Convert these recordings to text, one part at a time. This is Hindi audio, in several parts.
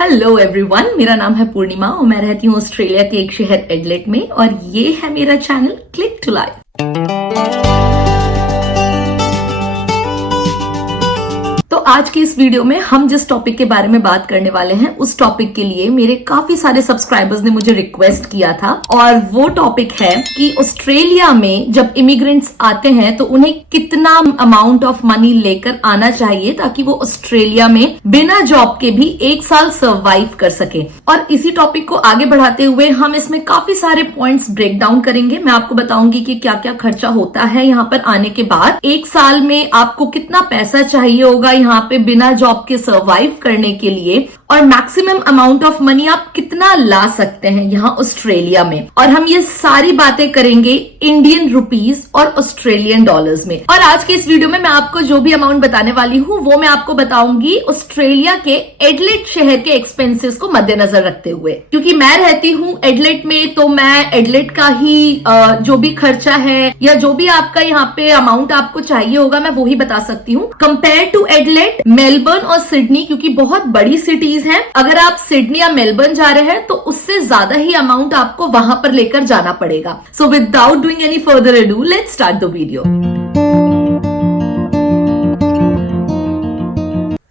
हेलो एवरीवन, मेरा नाम है पूर्णिमा और मैं रहती हूँ ऑस्ट्रेलिया के एक शहर एडलेड में और ये है मेरा चैनल क्लिक टू लाइफ। तो आज की इस वीडियो में हम जिस टॉपिक के बारे में बात करने वाले हैं उस टॉपिक के लिए मेरे काफी सारे सब्सक्राइबर्स ने मुझे रिक्वेस्ट किया था और वो टॉपिक है कि ऑस्ट्रेलिया में जब इमिग्रेंट्स आते हैं तो उन्हें कितना अमाउंट ऑफ मनी लेकर आना चाहिए ताकि वो ऑस्ट्रेलिया में बिना जॉब के भी 1 साल सर्वाइव कर सके। और इसी टॉपिक को आगे बढ़ाते हुए हम इसमें काफी सारे पॉइंट्स ब्रेक डाउन करेंगे। मैं आपको बताऊंगी कि क्या क्या खर्चा होता है यहाँ पर आने के बाद, 1 साल में आपको कितना पैसा चाहिए होगा यहाँ पे बिना जॉब के सर्वाइव करने के लिए, और मैक्सिमम अमाउंट ऑफ मनी आप कितना ला सकते हैं यहाँ ऑस्ट्रेलिया में। और हम ये सारी बातें करेंगे इंडियन रुपीस और ऑस्ट्रेलियन डॉलर्स में। और आज के इस वीडियो में मैं आपको जो भी अमाउंट बताने वाली हूँ वो मैं आपको बताऊंगी ऑस्ट्रेलिया के एडलेड शहर के एक्सपेंसेस को मद्देनजर रखते हुए, क्योंकि मैं रहती हूँ एडलेड में तो मैं एडलेड का ही जो भी खर्चा है या जो भी आपका यहाँ पे अमाउंट आपको चाहिए होगा मैं वो ही बता सकती हूँ। कंपेयर टू एडलेड, मेलबर्न और सिडनी, क्योंकि बहुत बड़ी सिटीज हैं, अगर आप सिडनी या मेलबर्न जा रहे हैं तो उससे ज्यादा ही अमाउंट आपको वहां पर लेकर जाना पड़ेगा। So without doing any further ado, let's start the video.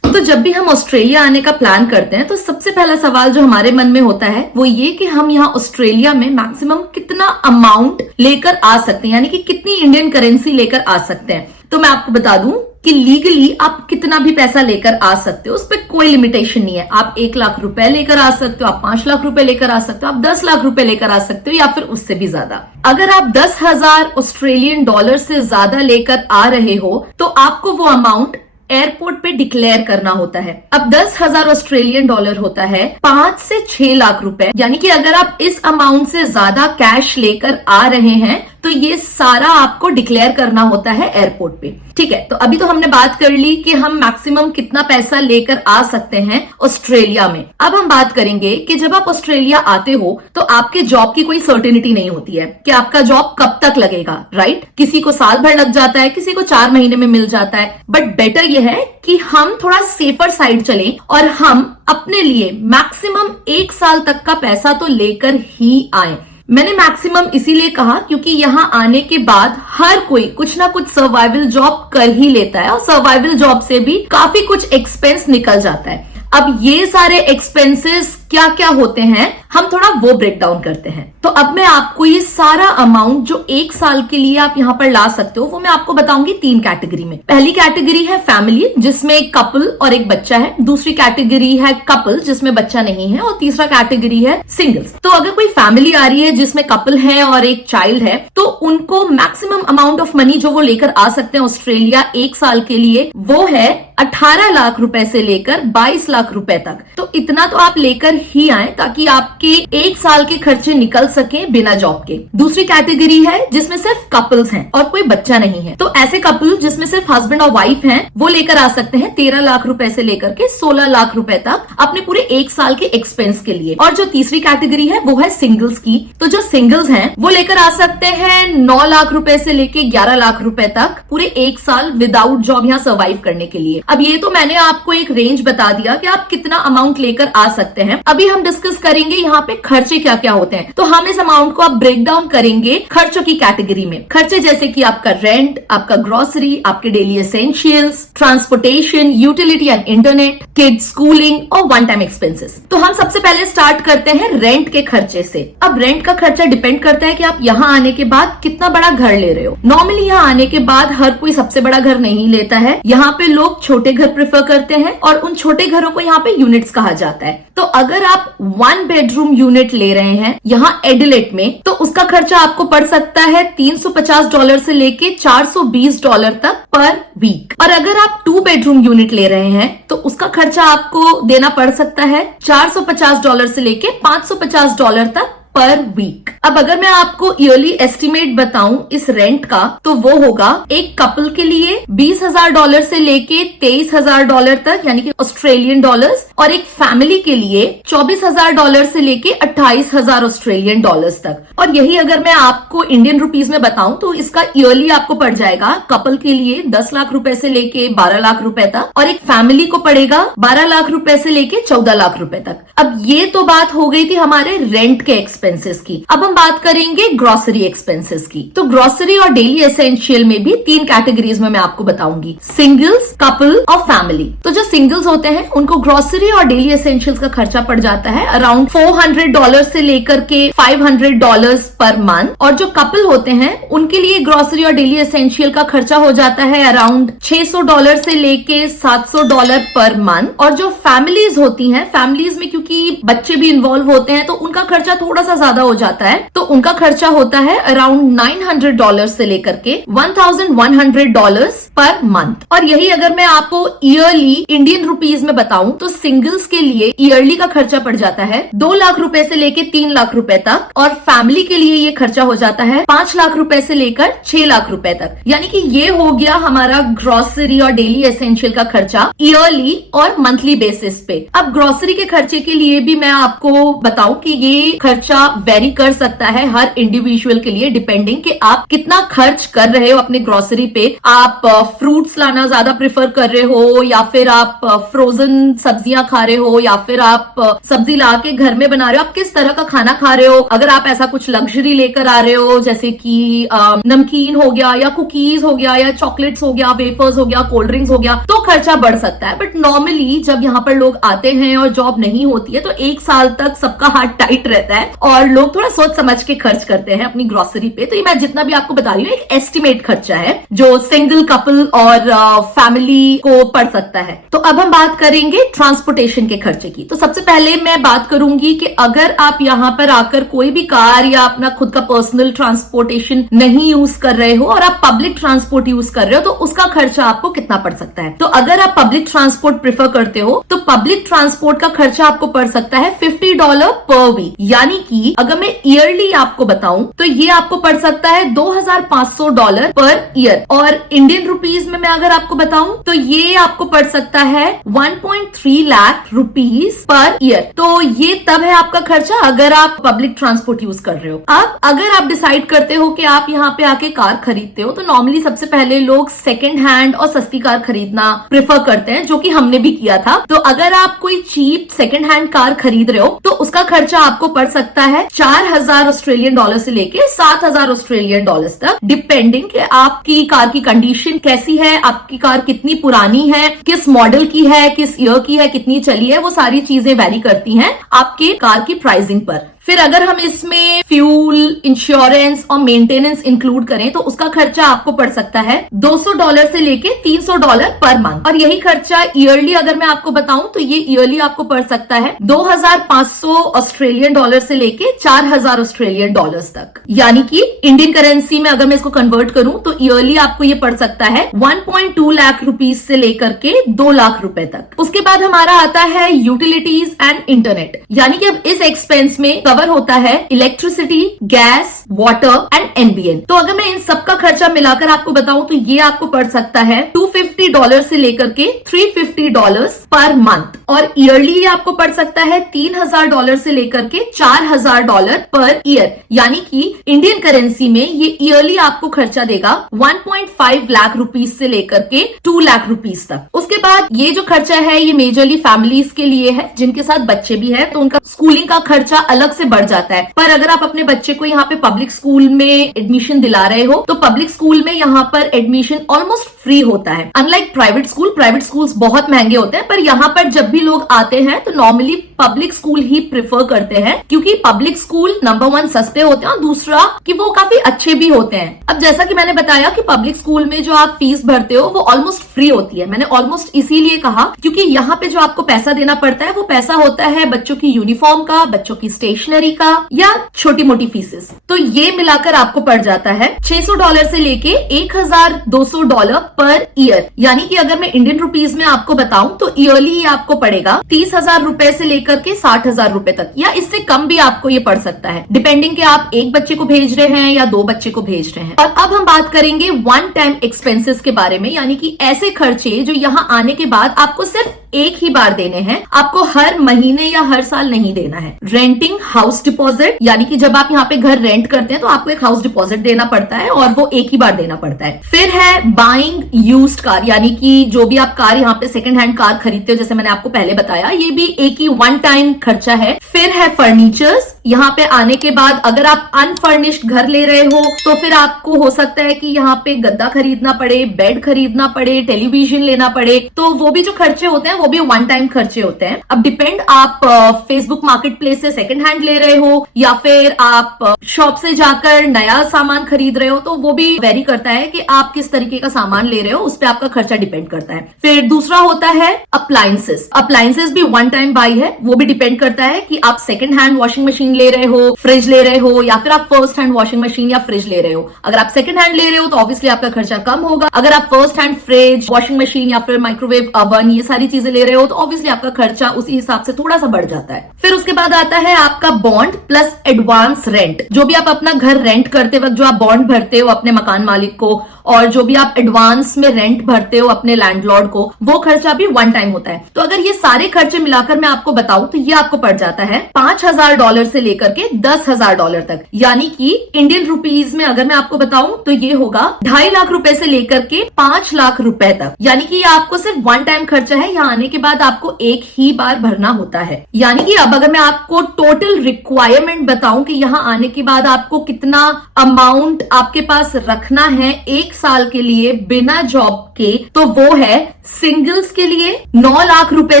तो जब भी हम ऑस्ट्रेलिया आने का प्लान करते हैं तो सबसे पहला सवाल जो हमारे मन में होता है वो ये कि हम यहाँ ऑस्ट्रेलिया में मैक्सिमम कितना अमाउंट लेकर आ सकते हैं, यानी कि कितनी इंडियन करेंसी लेकर आ सकते हैं। तो मैं आपको बता दूं कि लीगली आप कितना भी पैसा लेकर आ सकते हो, उस पर कोई लिमिटेशन नहीं है। आप 1 लाख रुपए लेकर आ सकते हो, आप 5 लाख रुपए लेकर आ सकते हो, आप 10 लाख रुपए लेकर आ सकते हो या फिर उससे भी ज्यादा। अगर आप 10,000 ऑस्ट्रेलियन डॉलर से ज्यादा लेकर आ रहे हो तो आपको वो अमाउंट एयरपोर्ट पे डिक्लेयर करना होता है। अब 10,000 ऑस्ट्रेलियन डॉलर होता है 5 से 6 लाख रुपए, यानी कि अगर आप इस अमाउंट से ज्यादा कैश लेकर आ रहे हैं तो ये सारा आपको डिक्लेयर करना होता है एयरपोर्ट पे। ठीक है, तो अभी तो हमने बात कर ली कि हम मैक्सिमम कितना पैसा लेकर आ सकते हैं ऑस्ट्रेलिया में। अब हम बात करेंगे कि जब आप ऑस्ट्रेलिया आते हो तो आपके जॉब की कोई सर्टेनिटी नहीं होती है कि आपका जॉब कब तक लगेगा, राइट? किसी को साल भर लग जाता है, किसी को 4 महीने में मिल जाता है। बट बेटर यह है कि हम थोड़ा सेफर साइड चलें और हम अपने लिए मैक्सिमम 1 साल तक का पैसा तो लेकर ही आए। मैंने मैक्सिमम इसीलिए कहा क्योंकि यहाँ आने के बाद हर कोई कुछ ना कुछ सर्वाइवल जॉब कर ही लेता है और सर्वाइवल जॉब से भी काफी कुछ एक्सपेंस निकल जाता है। अब ये सारे एक्सपेंसेस क्या क्या होते हैं हम थोड़ा वो ब्रेक डाउन करते हैं। तो अब मैं आपको ये सारा अमाउंट जो 1 साल के लिए आप यहाँ पर ला सकते हो वो मैं आपको बताऊंगी 3 कैटेगरी में। पहली कैटेगरी है फैमिली जिसमें एक कपल और एक बच्चा है, दूसरी कैटेगरी है कपल जिसमें बच्चा नहीं है और तीसरा कैटेगरी है सिंगल्स। तो अगर कोई फैमिली आ रही है जिसमें कपल है और एक चाइल्ड है तो उनको मैक्सिमम अमाउंट ऑफ मनी जो वो लेकर आ सकते हैं ऑस्ट्रेलिया 1 साल के लिए वो है 18 लाख रुपए से लेकर 22 लाख रुपए तक। तो इतना तो आप लेकर ही आए ताकि आपके 1 साल के खर्चे निकल सके बिना जॉब के। दूसरी कैटेगरी है जिसमें सिर्फ कपल्स हैं और कोई बच्चा नहीं है, तो ऐसे कपल जिसमें सिर्फ हस्बैंड और वाइफ हैं वो लेकर आ सकते हैं 13 लाख रुपए से लेकर के 16 लाख रुपए तक अपने पूरे 1 साल के एक्सपेंस के लिए। और जो तीसरी कैटेगरी है वो है सिंगल्स की। तो जो सिंगल्स हैं वो लेकर आ सकते हैं 9 लाख रुपए से लेकर 11 लाख रुपए तक पूरे 1 साल विदाउट जॉब यहाँ सर्वाइव करने के लिए। अब ये तो मैंने आपको एक रेंज बता दिया कि आप कितना अमाउंट लेकर आ सकते हैं। अभी हम डिस्कस करेंगे यहाँ पे खर्चे क्या क्या होते हैं। तो हम इस अमाउंट को अब ब्रेक डाउन करेंगे खर्चों की कैटेगरी में। खर्चे जैसे कि आपका रेंट, आपका ग्रोसरी, आपके daily essentials, transportation, utility and internet, kids schooling और वन टाइम एक्सपेंसेस। तो हम सबसे पहले स्टार्ट करते हैं रेंट के खर्चे से। अब रेंट का खर्चा डिपेंड करता है कि आप यहाँ आने के बाद कितना बड़ा घर ले रहे हो। नॉर्मली यहाँ आने के बाद हर कोई सबसे बड़ा घर नहीं लेता है, यहाँ पे लोग छोटे घर प्रेफर करते हैं और उन छोटे घरों को यहाँ पे यूनिट्स कहा जाता है। तो अगर आप 1 बेडरूम यूनिट ले रहे हैं यहाँ एडिलेड में तो उसका खर्चा आपको पड़ सकता है $350 से लेके $420 तक पर वीक। और अगर आप 2 बेडरूम यूनिट ले रहे हैं तो उसका खर्चा आपको देना पड़ सकता है $450 से लेके $550 तक पर वीक। अब अगर मैं आपको ईयरली एस्टिमेट बताऊं इस रेंट का, तो वो होगा एक कपल के लिए $20,000 से लेके $23,000 तक, यानी कि ऑस्ट्रेलियन डॉलर्स, और एक फैमिली के लिए $24,000 से लेके $28,000 ऑस्ट्रेलियन डॉलर्स तक। और यही अगर मैं आपको इंडियन रुपीज में बताऊं तो इसका ईयरली आपको पड़ जाएगा कपल के लिए 10 लाख रुपए से लेके 12 लाख रुपए तक, और एक फैमिली को पड़ेगा 12 लाख रुपए से लेके 14 लाख रुपए तक। अब ये तो बात हो गई थी हमारे रेंट के एक्सपेंसेस की। अब हम बात करेंगे ग्रोसरी एक्सपेंसेस की। तो ग्रोसरी और डेली एसेंशियल में भी 3 कैटेगरीज में मैं आपको बताऊंगी, सिंगल्स, कपल और फैमिली। तो जो सिंगल्स होते हैं उनको ग्रोसरी और डेली एसेंशियल्स का खर्चा पड़ जाता है अराउंड $400 से लेकर के $500 पर मंथ, और जो कपल होते हैं उनके लिए ग्रोसरी और डेली एसेंशियल का खर्चा हो जाता है अराउंड $600 से लेके $700 पर मंथ। और जो फैमिलीज होती हैं, फैमिलीज में क्योंकि बच्चे भी इन्वॉल्व होते हैं तो उनका खर्चा थोड़ा सा ज्यादा हो जाता है, तो उनका खर्चा होता है अराउंड $900 से लेकर के $1,100 पर मंथ। और यही अगर मैं आपको ईयरली इंडियन रुपीज में बताऊं तो सिंगल्स के लिए ईयरली का खर्चा पड़ जाता है 2 लाख रुपए से लेके 3 लाख रुपए तक, और फैमिली के लिए ये खर्चा हो जाता है 5 लाख रुपए से लेकर 6 लाख रुपए तक। यानी कि ये हो गया हमारा ग्रोसरी और डेली एसेंशियल का खर्चा ईयरली और मंथली बेसिस पे। अब ग्रोसरी के खर्चे के लिए भी मैं आपको बताऊं कि ये खर्चा वेरी कर सकता है हर इंडिविजुअल के लिए, डिपेंडिंग कि आप कितना खर्च कर रहे हो अपने ग्रोसरी पे। आप फ्रूट्स लाना ज्यादा प्रेफर कर रहे हो, या फिर आप फ्रोजन सब्जियां खा रहे हो, या फिर आप सब्जी ला के घर में बना रहे हो, आप किस तरह का खाना खा रहे हो। अगर आप ऐसा कुछ लग्जरी लेकर आ रहे हो जैसे कि नमकीन हो गया, या कुकीज हो गया, या चॉकलेट्स हो गया, वेफर्स हो गया, कोल्ड ड्रिंक्स हो गया, तो खर्चा बढ़ सकता है। बट नॉर्मली जब यहाँ पर लोग आते हैं और जॉब नहीं होती है तो 1 साल तक सबका हाथ टाइट रहता है और लोग थोड़ा सोच समझ के खर्च करते हैं अपनी ग्रोसरी पे। तो ये मैं जितना भी आपको बता रही हूँ एक एस्टिमेट खर्चा है जो सिंगल, कपल और फैमिली को पड़ सकता है। तो अब हम बात करेंगे ट्रांसपोर्टेशन के खर्चे की। तो सबसे पहले मैं बात करूंगी कि अगर आप यहाँ पर आकर कोई भी कार या अपना खुद का पर्सनल ट्रांसपोर्टेशन नहीं यूज कर रहे हो और आप पब्लिक ट्रांसपोर्ट यूज कर रहे हो तो उसका खर्चा आपको कितना पड़ सकता है। तो अगर आप पब्लिक ट्रांसपोर्ट प्रेफर करते हो तो पब्लिक ट्रांसपोर्ट का खर्चा आपको पड़ सकता है $50 पर वीक। यानी कि अगर मैं ईयरली आपको बताऊं तो ये आपको पड़ सकता है $2,500 पर ईयर, और इंडियन रुपीज में मैं अगर आपको बताऊं तो ये आपको पड़ सकता है 1.3 लाख रुपीज पर ईयर। तो ये तब है आपका खर्चा अगर आप पब्लिक ट्रांसपोर्ट यूज कर रहे हो। अब अगर आप डिसाइड करते हो कि आप यहाँ पे आके कार खरीदते हो तो नॉर्मली सबसे पहले लोग सेकेंड हैंड और सस्ती कार खरीदना प्रेफर करते हैं, जो कि हमने भी किया था। तो अगर आप कोई चीप सेकेंड हैंड कार खरीद रहे हो तो उसका खर्चा आपको पड़ सकता है $4,000 ऑस्ट्रेलियन डॉलर से लेके $7,000 ऑस्ट्रेलियन डॉलर्स तक, डिपेंडिंग कि आपकी कार की कंडीशन कैसी है, आपकी कार कितनी पुरानी है, किस मॉडल की है, किस ईयर की है, कितनी चली है, वो सारी चीजें वेरी करती हैं आपके कार की प्राइसिंग पर। फिर अगर हम इसमें फ्यूल, इंश्योरेंस और मेंटेनेंस इंक्लूड करें तो उसका खर्चा आपको पड़ सकता है $200 से लेके $300 पर मंथ। और यही खर्चा ईयरली अगर मैं आपको बताऊं तो ये ईयरली आपको पड़ सकता है $2,500 ऑस्ट्रेलियन डॉलर से लेके $4,000 ऑस्ट्रेलियन डॉलर्स तक। यानी कि इंडियन करेंसी में अगर मैं इसको कन्वर्ट करूं तो ईयरली आपको ये पड़ सकता है 1.2 लाख रुपीज से लेकर के 2 लाख रुपए तक। उसके बाद हमारा आता है यूटिलिटीज एंड इंटरनेट, यानी कि अब इस एक्सपेंस में कवर होता है इलेक्ट्रिसिटी, गैस, वाटर एंड एनबीएन। तो अगर मैं इन सबका खर्चा मिलाकर आपको बताऊं तो ये आपको पड़ सकता है $250 से लेकर के $350 पर मंथ, और ईयरली आपको पड़ सकता है $3,000 से लेकर के $4,000 पर ईयर। यानी कि इंडियन करेंसी में ये ईयरली आपको खर्चा देगा 1.5 लाख रुपीज से लेकर के 2 लाख रुपीज तक। उसके बाद ये जो खर्चा है ये मेजरली फैमिलीज के लिए है जिनके साथ बच्चे भी हैं, तो उनका स्कूलिंग का खर्चा अलग से बढ़ जाता है। पर अगर आप अपने बच्चे को यहाँ पे पब्लिक स्कूल में एडमिशन दिला रहे हो तो पब्लिक स्कूल में यहाँ पर एडमिशन ऑलमोस्ट फ्री होता है, unlike private school. Private schools बहुत महंगे होते हैं, पर यहाँ पर जब भी लोग आते हैं तो नॉर्मली पब्लिक स्कूल ही प्रेफर करते हैं, क्योंकि पब्लिक स्कूल नंबर 1 सस्ते होते हैं और दूसरा कि वो काफी अच्छे भी होते हैं। अब जैसा कि मैंने बताया कि पब्लिक स्कूल में जो आप फीस भरते हो वो ऑलमोस्ट फ्री होती है। मैंने ऑलमोस्ट इसीलिए कहा क्योंकि यहाँ पे जो आपको पैसा देना पड़ता है वो पैसा होता है बच्चों की यूनिफॉर्म का, बच्चों की स्टेशनरी का या छोटी मोटी फीसेस। तो ये मिलाकर आपको पड़ जाता है $600 से लेके $1,200 पर ईयर। यानी कि अगर मैं इंडियन रुपीज में आपको बताऊं तो ईयरली आपको पड़ेगा 30,000 रुपए से लेकर लेकर के 60,000 रुपए तक, या इससे कम भी आपको ये पड़ सकता है, डिपेंडिंग कि आप एक बच्चे को भेज रहे हैं या 2 बच्चे को भेज रहे हैं। और अब हम बात करेंगे वन टाइम एक्सपेंसेस के बारे में, यानी कि ऐसे खर्चे जो यहाँ आने के बाद आपको सिर्फ एक ही बार देने हैं, आपको हर महीने या हर साल नहीं देना है। रेंटिंग हाउस डिपॉजिट, यानी कि जब आप यहाँ पे घर रेंट करते हैं तो आपको एक हाउस डिपॉजिट देना पड़ता है और वो एक ही बार देना पड़ता है। फिर है बाइंग यूज्ड कार, यानी कि जो भी आप कार यहाँ पे सेकंड हैंड कार खरीदते हो, जैसे मैंने आपको पहले बताया, ये भी एक ही वन टाइम खर्चा है। फिर है फर्नीचर्स, यहाँ पे आने के बाद अगर आप अनफर्निश्ड घर ले रहे हो तो फिर आपको हो सकता है कि यहाँ पे गद्दा खरीदना पड़े, बेड खरीदना पड़े, टेलीविजन लेना पड़े, तो वो भी जो खर्चे होते हैं वो भी वन टाइम खर्चे होते हैं। अब डिपेंड आप फेसबुक मार्केट प्लेस से सेकंड हैंड ले रहे हो या फिर आप शॉप से जाकर नया सामान खरीद रहे हो, तो वो भी वेरी करता है कि आप किस तरीके का सामान ले रहे हो, उस पर आपका खर्चा डिपेंड करता है। फिर दूसरा होता है अप्लायंसेस। अप्लायंसेस भी वन टाइम बाई है, वो भी डिपेंड करता है कि आप सेकंड हैंड वॉशिंग मशीन ले रहे हो, फ्रिज ले रहे हो, या फिर आप फर्स्ट हैंड वॉशिंग मशीन या फ्रिज ले रहे हो। अगर आप सेकंड हैंड ले रहे हो तो ऑब्वियसली आपका खर्चा कम होगा। अगर आप first hand fridge, washing machine या फिर माइक्रोवेव ओवन, ये सारी चीजें ले रहे हो तो ऑब्वियसली आपका खर्चा उसी हिसाब से थोड़ा सा बढ़ जाता है। फिर उसके बाद आता है आपका बॉन्ड प्लस एडवांस रेंट। जो भी आप अपना घर रेंट करते वक्त जो आप बॉन्ड भरते हो अपने मकान मालिक को, और जो भी आप एडवांस में रेंट भरते हो अपने लैंडलॉर्ड को, वो खर्चा भी वन टाइम होता है। तो अगर ये सारे खर्चे मिलाकर मैं आपको बताऊं तो ये आपको पड़ जाता है $5,000 से लेकर के $10,000 तक, यानी कि इंडियन रुपीज में अगर मैं आपको बताऊं तो ये होगा 2.5 लाख रुपए से लेकर के 5 लाख रुपए तक, यानी कि ये आपको सिर्फ वन टाइम खर्चा है। यहाँ आने के बाद आपको एक ही बार भरना होता है। यानी कि अब अगर मैं आपको टोटल रिक्वायरमेंट बताऊं कि यहाँ आने के बाद आपको कितना अमाउंट आपके पास रखना है एक साल के लिए बिना जॉब के, तो वो है सिंगल्स के लिए 9 लाख रुपए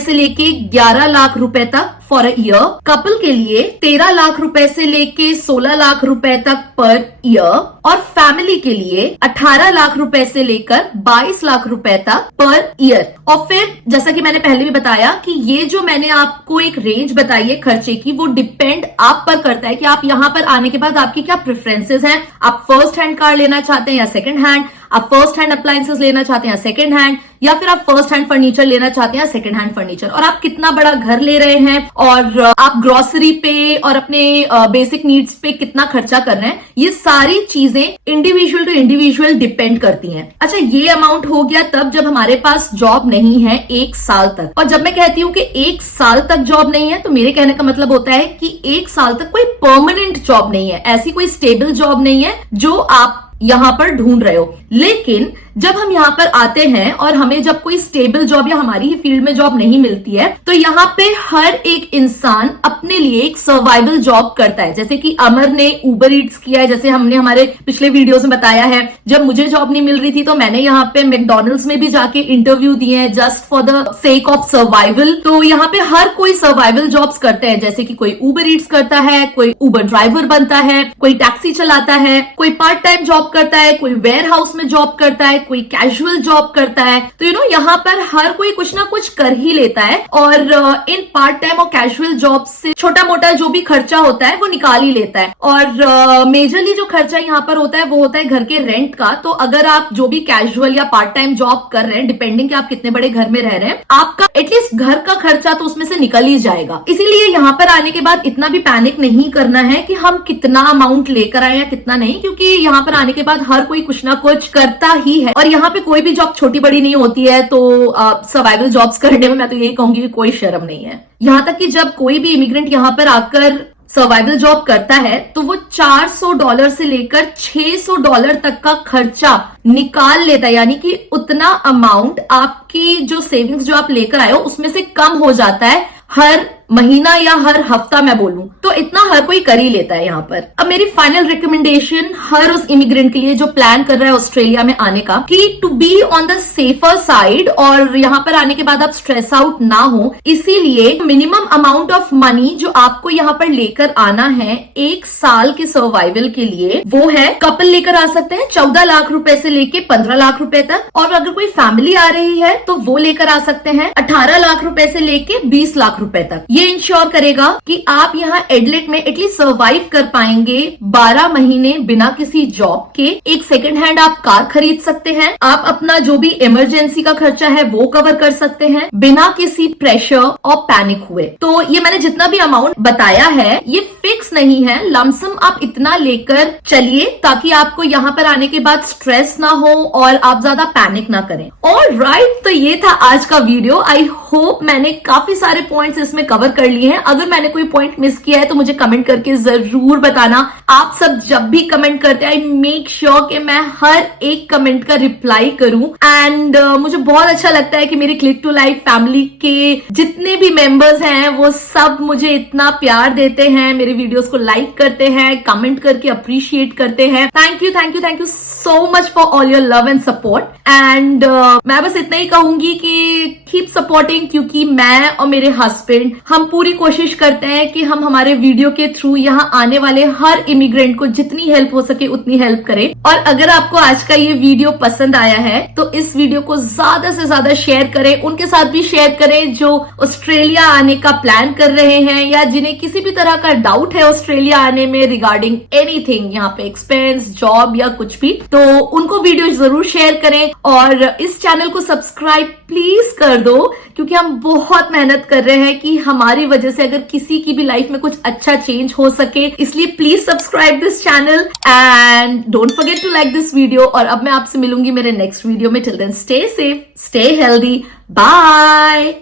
से लेके 11 लाख रुपए तक फॉर ईयर, कपल के लिए 13 लाख रुपए से लेके 16 लाख रुपए तक पर ईयर, और फैमिली के लिए 18 लाख रुपए से लेकर 22 लाख रुपए तक पर ईयर। और फिर जैसा कि मैंने पहले भी बताया कि ये जो मैंने आपको एक रेंज बताई है खर्चे की, वो डिपेंड आप पर करता है कि आप यहाँ पर आने के बाद आपकी क्या प्रेफरेंसेस हैं। आप फर्स्ट हैंड कार लेना चाहते हैं या सेकंड हैंड, आप फर्स्ट हैंड अप्लायंसेस लेना चाहते हैं या सेकंड हैंड, या फिर आप फर्स्ट हैंड फर्नीचर लेना चाहते हैं या सेकंड हैंड फर्नीचर, और आप कितना बड़ा घर ले रहे हैं, और आप ग्रोसरी पे और अपने बेसिक नीड्स पे कितना खर्चा कर रहे हैं, ये सारी चीजें इंडिविजुअल टू इंडिविजुअल डिपेंड करती हैं। अच्छा, ये अमाउंट हो गया तब जब हमारे पास जॉब नहीं है 1 साल तक। और जब मैं कहती हूँ कि 1 साल तक जॉब नहीं है, तो मेरे कहने का मतलब होता है कि 1 साल तक कोई परमानेंट जॉब नहीं है, ऐसी कोई स्टेबल जॉब नहीं है जो आप यहां पर ढूंढ रहे हो। लेकिन जब हम यहाँ पर आते हैं और हमें जब कोई स्टेबल जॉब या हमारी ही फील्ड में जॉब नहीं मिलती है, तो यहाँ पे हर एक इंसान अपने लिए एक सर्वाइवल जॉब करता है। जैसे कि अमर ने उबर ईट्स किया है, जैसे हमने हमारे पिछले वीडियोस में बताया है। जब मुझे जॉब नहीं मिल रही थी तो मैंने यहाँ पे मैकडॉनल्ड्स में भी जाके इंटरव्यू दिए हैं just for the sake of survival. तो यहाँ पे हर कोई सर्वाइवल जॉब्स करते हैं, जैसे कि कोई उबर ईट्स करता है, कोई उबर ड्राइवर बनता है, कोई टैक्सी चलाता है, कोई पार्ट टाइम जॉब करता है, कोई वेयर हाउस में जॉब करता है, कोई कैजुअल जॉब करता है। तो यहाँ पर हर कोई कुछ ना कुछ कर ही लेता है, और इन पार्ट टाइम और कैजुअल जॉब से छोटा मोटा जो भी खर्चा होता है वो निकाल ही लेता है। और मेजरली जो खर्चा यहाँ पर होता है वो होता है घर के रेंट का। तो अगर आप जो भी कैजुअल या पार्ट टाइम जॉब कर रहे हैं, डिपेंडिंग कि आप कितने बड़े घर में रह रहे हैं, आपका एटलीस्ट घर का खर्चा तो उसमें से निकल ही जाएगा। इसीलिए यहाँ पर आने के बाद इतना भी पैनिक नहीं करना है कि हम कितना अमाउंट लेकर आए या कितना नहीं, क्योंकि यहाँ पर आने के बाद हर कोई कुछ ना कुछ करता ही है, और यहाँ पे कोई भी जॉब छोटी बड़ी नहीं होती है। तो सर्वाइवल जॉब्स करने में मैं तो यही कहूंगी कि कोई शर्म नहीं है। यहाँ तक कि जब कोई भी इमिग्रेंट यहाँ पर आकर सर्वाइवल जॉब करता है तो वो $400 से लेकर $600 तक का खर्चा निकाल लेता है, यानी कि उतना अमाउंट आपकी जो सेविंग्स जो आप लेकर आए हो उसमें से कम हो जाता है हर महीना या हर हफ्ता मैं बोलूं तो इतना हर कोई कर ही लेता है यहाँ पर। अब मेरी फाइनल रिकमेंडेशन हर उस इमिग्रेंट के लिए जो प्लान कर रहा है ऑस्ट्रेलिया में आने का, कि to be on the safer side, और यहाँ पर आने के बाद आप स्ट्रेस आउट ना हो, इसीलिए मिनिमम अमाउंट ऑफ मनी जो आपको यहाँ पर लेकर आना है 1 साल के सर्वाइवल के लिए, वो है कपल लेकर आ सकते हैं 14 लाख रुपए से लेके 15 लाख रुपए तक, और अगर कोई फैमिली आ रही है तो वो लेकर आ सकते हैं 18 लाख रुपए से लेके 20 लाख रुपए तक। ये इंश्योर करेगा कि आप यहाँ एडलेट में एटलीस्ट सर्वाइव कर पाएंगे 12 महीने बिना किसी जॉब के। एक सेकंड हैंड आप कार खरीद सकते हैं, आप अपना जो भी इमरजेंसी का खर्चा है वो कवर कर सकते हैं बिना किसी प्रेशर और पैनिक हुए। तो ये मैंने जितना भी अमाउंट बताया है ये फिक्स नहीं है, लमसम आप इतना लेकर चलिए ताकि आपको यहाँ पर आने के बाद स्ट्रेस ना हो और आप ज्यादा पैनिक ना करें। ऑलराइट, तो ये था आज का वीडियो। आई होप मैंने काफी सारे पॉइंट्स इसमें कवर कर लिए हैं। अगर मैंने कोई पॉइंट मिस किया है तो मुझे कमेंट करके जरूर बताना। आप सब जब भी कमेंट करते हैं आई मेक श्योर कि मैं हर एक कमेंट का रिप्लाई करूं। एंड मुझे बहुत अच्छा लगता है कि मेरी क्लिक टू लाइफ फैमिली के जितने भी मेंबर्स हैं वो सब मुझे इतना प्यार देते हैं, मेरे वीडियोस को लाइक करते हैं, कमेंट करके अप्रिशिएट करते हैं। Thank you thank you thank you so much for all your love and support. And मैं बस इतना ही कहूंगी कि कीप सपोर्टिंग, क्योंकि मैं और मेरे हस्बैंड हम पूरी कोशिश करते हैं कि हम हमारे वीडियो के थ्रू यहाँ आने वाले हर इमिग्रेंट को जितनी हेल्प हो सके उतनी हेल्प करें। और अगर आपको आज का ये वीडियो पसंद आया है तो इस वीडियो को ज्यादा से ज्यादा शेयर करें, उनके साथ भी शेयर करें जो ऑस्ट्रेलिया आने का प्लान कर रहे हैं या जिन्हें किसी भी तरह का डाउट है ऑस्ट्रेलिया आने में रिगार्डिंग एनीथिंग, यहाँ पे एक्सपेंस, जॉब या कुछ भी। तो उनको वीडियो जरूर शेयर करें और इस चैनल को सब्सक्राइब प्लीज कर दो, क्योंकि हम बहुत मेहनत कर रहे हैं कि हमारी वजह से अगर किसी की भी लाइफ में कुछ अच्छा चेंज हो सके। इसलिए please subscribe this channel and don't forget to like this video. और अब मैं आपसे मिलूंगी मेरे नेक्स्ट वीडियो में। Till then stay safe, stay healthy, bye.